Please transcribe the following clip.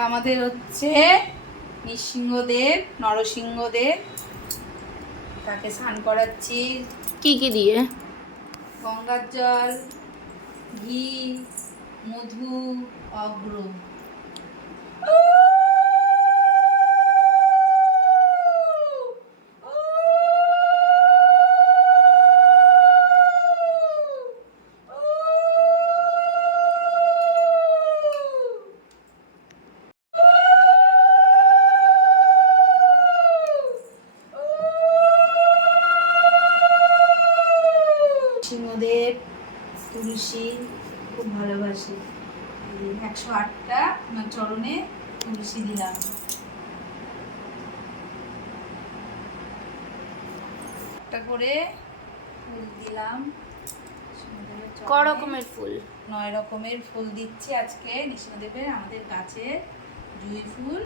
আমাদের হচ্ছে নৃসিংহদেব, নরসিংহদেব, তাকে স্নান করাচ্ছি। কি কি দিয়ে? গঙ্গার জল, ঘি, মধু, অগ্র। সিংহদেব তুলসী খুব ভালোবাসি। 108টা ওনার চরণে তুলসী দিলাম। একটা করে ফুল দিলাম। ক রকমের ফুল? 9 রকমের ফুল দিচ্ছি আজকে নৃসিংহদেবের। আমাদের গাছের জুঁই ফুল